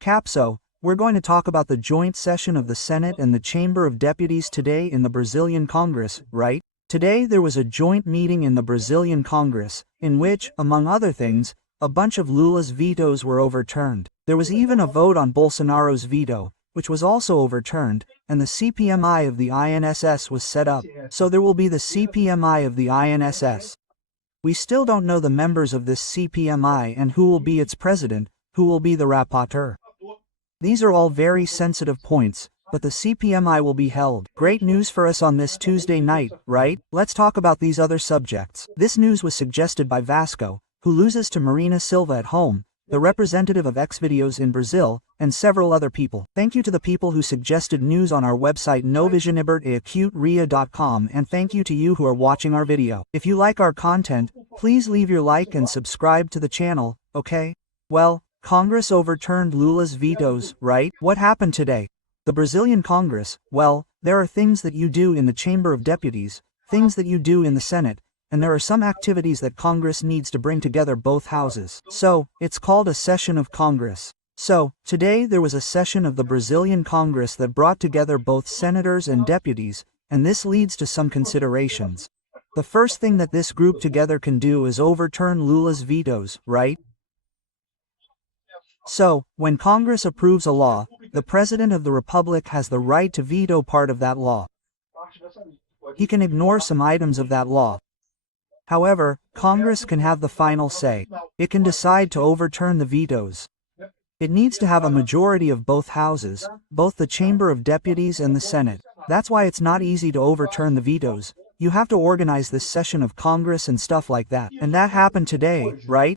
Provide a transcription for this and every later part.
Capso, we're going to talk about the joint session of the Senate and the Chamber of Deputies today in the Brazilian Congress, right? Today there was a joint meeting in the Brazilian Congress, in which, among other things, a bunch of Lula's vetoes were overturned. There was even a vote on Bolsonaro's veto, which was also overturned, and the CPMI of the INSS was set up, so there will be the CPMI of the INSS. We still don't know the members of this CPMI and who will be its president, who will be the rapporteur. These are all very sensitive points, but the CPMI will be held. Great news for us on this Tuesday night, right? Let's talk about these other subjects. This news was suggested by Vasco, who loses to Marina Silva at home, the representative of Xvideos in Brazil, and several other people. Thank you to the people who suggested news on our website novisionibert@acuteria.com, and thank you to you who are watching our video. If you like our content, please leave your like and subscribe to the channel, okay? Well, Congress overturned Lula's vetoes, right? What happened today? The Brazilian Congress, well, there are things that you do in the Chamber of Deputies, things that you do in the Senate, and there are some activities that Congress needs to bring together both houses. So, it's called a session of Congress. So, today there was a session of the Brazilian Congress that brought together both senators and deputies, and this leads to some considerations. The first thing that this group together can do is overturn Lula's vetoes, right? So, when Congress approves a law, the President of the Republic has the right to veto part of that law. He can ignore some items of that law. However, Congress can have the final say. It can decide to overturn the vetoes. It needs to have a majority of both houses, both the Chamber of Deputies and the Senate. That's why it's not easy to overturn the vetoes. You have to organize this session of Congress and stuff like that. And that happened today, right?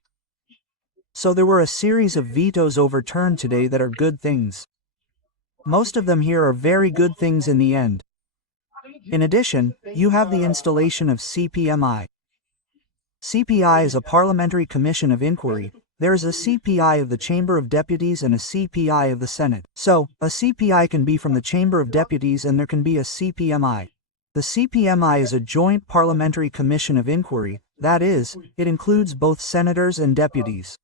So there were a series of vetoes overturned today that are good things. Most of them here are very good things in the end. In addition, you have the installation of CPMI. CPI is a Parliamentary Commission of Inquiry. There is a CPI of the Chamber of Deputies and a CPI of the Senate. So, a CPI can be from the Chamber of Deputies and there can be a CPMI. The CPMI is a Joint Parliamentary Commission of Inquiry, that is, it includes both senators and deputies.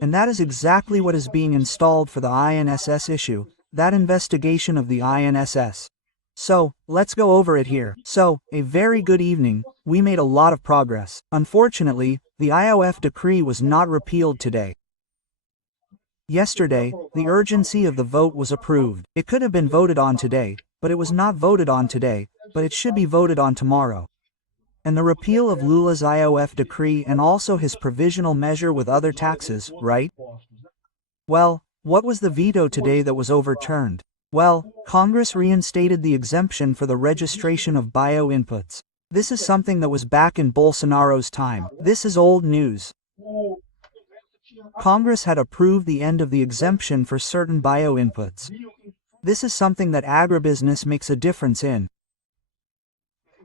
And that is exactly what is being installed for the INSS issue, that investigation of the INSS. So, let's go over it here. So, a very good evening, we made a lot of progress. Unfortunately, the IOF decree was not repealed today. Yesterday, the urgency of the vote was approved. It could have been voted on today, but it was not voted on today, but it should be voted on tomorrow. And the repeal of Lula's IOF decree and also his provisional measure with other taxes, right? Well, what was the veto today that was overturned? Well, Congress reinstated the exemption for the registration of bio-inputs. This is something that was back in Bolsonaro's time. This is old news. Congress had approved the end of the exemption for certain bio-inputs. This is something that agribusiness makes a difference in.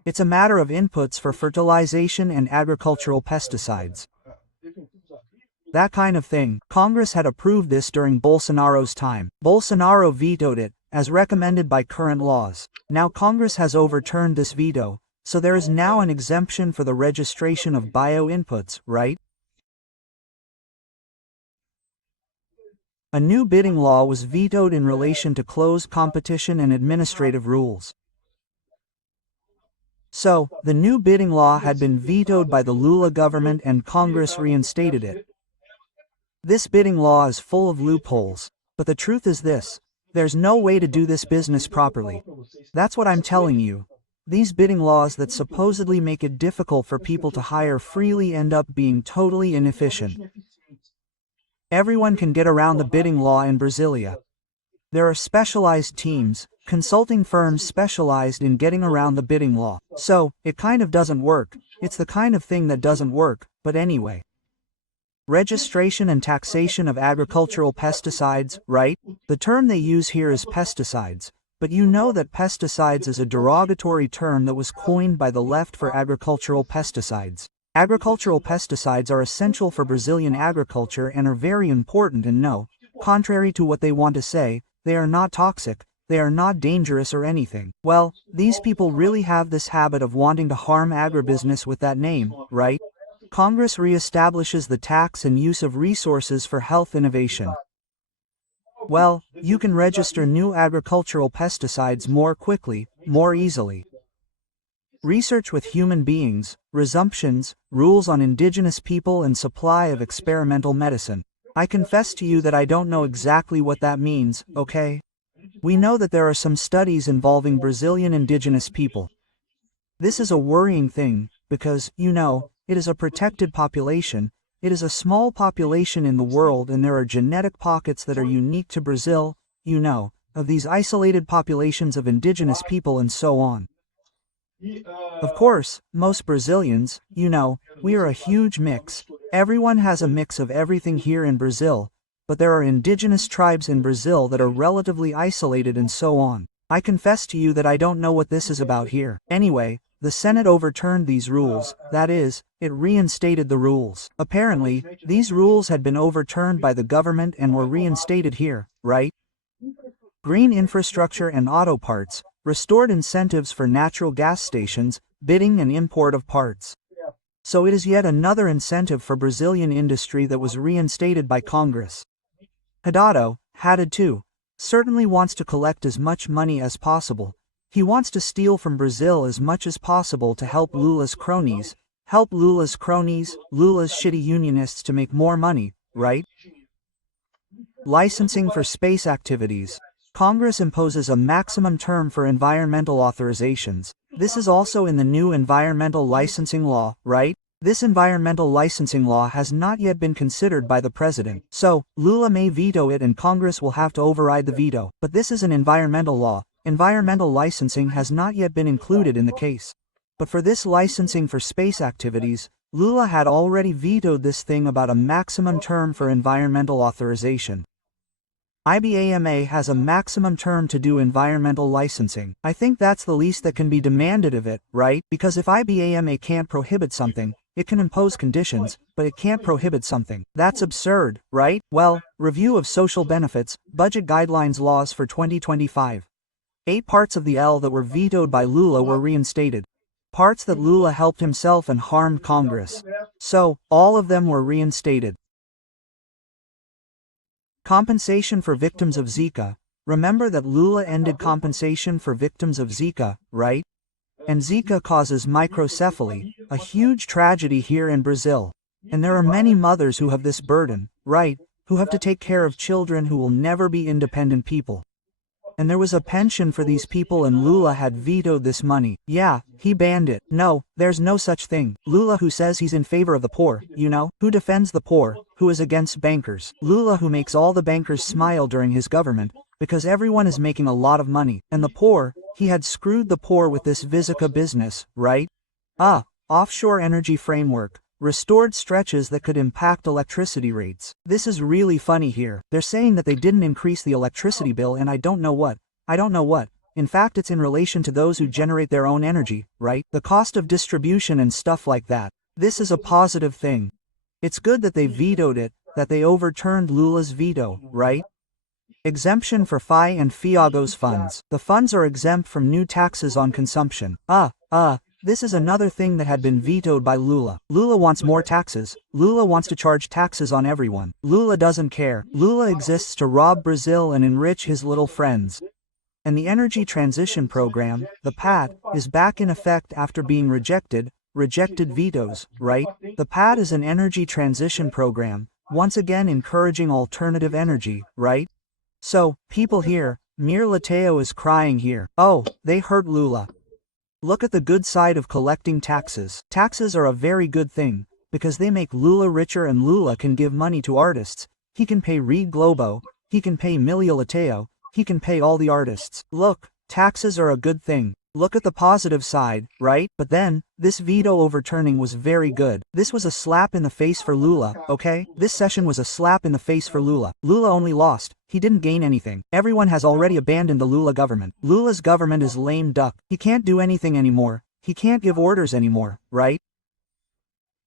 It's a matter of inputs for fertilization and agricultural pesticides. That kind of thing. Congress had approved this during Bolsonaro's time. Bolsonaro vetoed it, as recommended by current laws. Now Congress has overturned this veto, so there is now an exemption for the registration of bio-inputs, right? A new bidding law was vetoed in relation to closed competition and administrative rules. So, the new bidding law had been vetoed by the Lula government and Congress reinstated it. This bidding law is full of loopholes, but the truth is this, there's no way to do this business properly. That's what I'm telling you. These bidding laws that supposedly make it difficult for people to hire freely end up being totally inefficient. Everyone can get around the bidding law in Brasilia. There are specialized teams, consulting firms specialized in getting around the bidding law. So, it kind of doesn't work. It's the kind of thing that doesn't work, but anyway. Registration and taxation of agricultural pesticides, right? The term they use here is pesticides, but you know that pesticides is a derogatory term that was coined by the left for agricultural pesticides. Agricultural pesticides are essential for Brazilian agriculture and are very important, and no, contrary to what they want to say, they are not toxic, they are not dangerous or anything. Well, these people really have this habit of wanting to harm agribusiness with that name, right? Congress reestablishes the tax and use of resources for health innovation. Well, you can register new agricultural pesticides more quickly, more easily. Research with human beings, resumptions, rules on indigenous people and supply of experimental medicine. I confess to you that I don't know exactly what that means, okay? We know that there are some studies involving Brazilian indigenous people. This is a worrying thing, because, it is a protected population, it is a small population in the world and there are genetic pockets that are unique to Brazil, of these isolated populations of indigenous people and so on. Of course, most Brazilians, we are a huge mix. Everyone has a mix of everything here in Brazil, but there are indigenous tribes in Brazil that are relatively isolated and so on. I confess to you that I don't know what this is about here. Anyway, the Senate overturned these rules, that is, it reinstated the rules. Apparently, these rules had been overturned by the government and were reinstated here, right? Green infrastructure and auto parts, restored incentives for natural gas stations, bidding and import of parts. So it is yet another incentive for Brazilian industry that was reinstated by Congress. Haddad too, certainly wants to collect as much money as possible. He wants to steal from Brazil as much as possible to help Lula's cronies, Lula's shitty unionists to make more money, right? Licensing for space activities. Congress imposes a maximum term for environmental authorizations. This is also in the new environmental licensing law, right? This environmental licensing law has not yet been considered by the president. So, Lula may veto it and Congress will have to override the veto. But this is an environmental law. Environmental licensing has not yet been included in the case. But for this licensing for space activities, Lula had already vetoed this thing about a maximum term for environmental authorization. IBAMA has a maximum term to do environmental licensing. I think that's the least that can be demanded of it, right? Because if IBAMA can't prohibit something, it can impose conditions, but it can't prohibit something. That's absurd, right? Well, review of social benefits, budget guidelines laws for 2025. 8 parts of the L that were vetoed by Lula were reinstated. Parts that Lula helped himself and harmed Congress. So, all of them were reinstated. Compensation for victims of Zika. Remember that Lula ended compensation for victims of Zika, right? And Zika causes microcephaly, a huge tragedy here in Brazil. And there are many mothers who have this burden, right? Who have to take care of children who will never be independent people. And there was a pension for these people and Lula had vetoed this money. Yeah, he banned it. No, there's no such thing. Lula who says he's in favor of the poor, who defends the poor, who is against bankers. Lula who makes all the bankers smile during his government, because everyone is making a lot of money. And the poor, he had screwed the poor with this Vizca business, right? Offshore energy framework. Restored stretches that could impact electricity rates. This is really funny here. They're saying that they didn't increase the electricity bill and I don't know what. In fact, it's in relation to those who generate their own energy, right? The cost of distribution and stuff like that. This is a positive thing. It's good that they vetoed it, that they overturned Lula's veto, right? Exemption for FI and FIAGO's funds. The funds are exempt from new taxes on consumption. This is another thing that had been vetoed by Lula. Lula wants more taxes. Lula wants to charge taxes on everyone. Lula doesn't care. Lula exists to rob Brazil and enrich his little friends. And the Energy Transition Program, the PAT, is back in effect after being rejected vetoes, right? The PAT is an energy transition program, once again encouraging alternative energy, right? So, people here, Mir Lateo is crying here. Oh, they hurt Lula. Look at the good side of collecting taxes. Taxes are a very good thing, because they make Lula richer and Lula can give money to artists. He can pay Reed Globo, he can pay Milio Lateo, he can pay all the artists. Look, taxes are a good thing. Look at the positive side, right? But then, this veto overturning was very good. This was a slap in the face for Lula, okay? This session was a slap in the face for Lula. Lula only lost. He didn't gain anything. Everyone has already abandoned the Lula government. Lula's government is lame duck. He can't do anything anymore. He can't give orders anymore, right?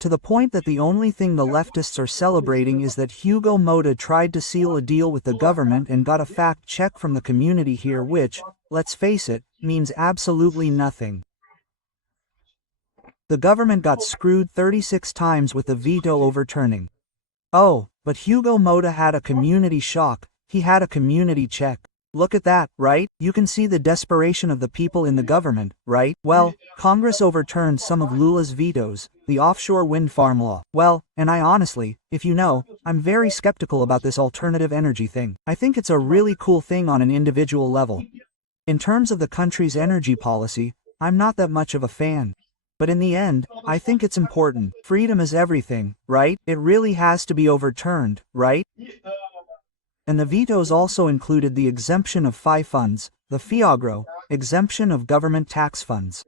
To the point that the only thing the leftists are celebrating is that Hugo Motta tried to seal a deal with the government and got a fact check from the community here which, let's face it, means absolutely nothing. The government got screwed 36 times with the veto overturning. Oh, but Hugo Motta had a community shock, he had a community check. Look at that, right? You can see the desperation of the people in the government, right? Well, Congress overturned some of Lula's vetoes, the offshore wind farm law. Well, and I honestly, if you know, I'm very skeptical about this alternative energy thing. I think it's a really cool thing on an individual level. In terms of the country's energy policy, I'm not that much of a fan. But in the end, I think it's important. Freedom is everything, right? It really has to be overturned, right? And the vetoes also included the exemption of FI funds, the FIAGRO, exemption of government tax funds.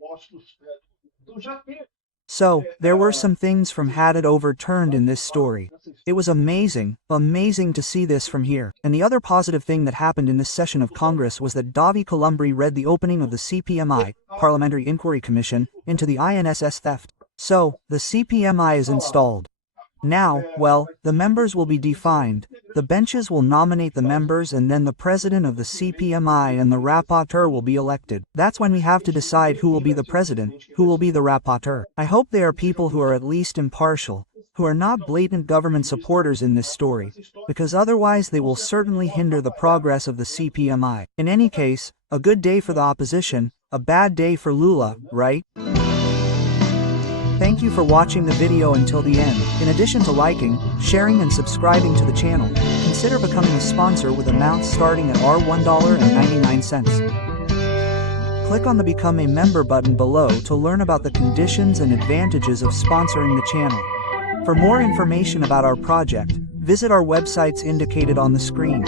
So, there were some things from had it overturned in this story. It was amazing to see this from here. And the other positive thing that happened in this session of Congress was that Davi Columbri read the opening of the CPMI, Parliamentary Inquiry Commission, into the INSS theft. So, the CPMI is installed. Now, well, the members will be defined, the benches will nominate the members, and then the president of the CPMI and the rapporteur will be elected. That's when we have to decide who will be the president, who will be the rapporteur. I hope they are people who are at least impartial, who are not blatant government supporters in this story, because otherwise they will certainly hinder the progress of the CPMI. In any case, a good day for the opposition, a bad day for Lula, right? Thank you for watching the video until the end. In addition to liking, sharing and subscribing to the channel, consider becoming a sponsor with amounts starting at $1.99. Click on the Become a Member button below to learn about the conditions and advantages of sponsoring the channel. For more information about our project, visit our websites indicated on the screen.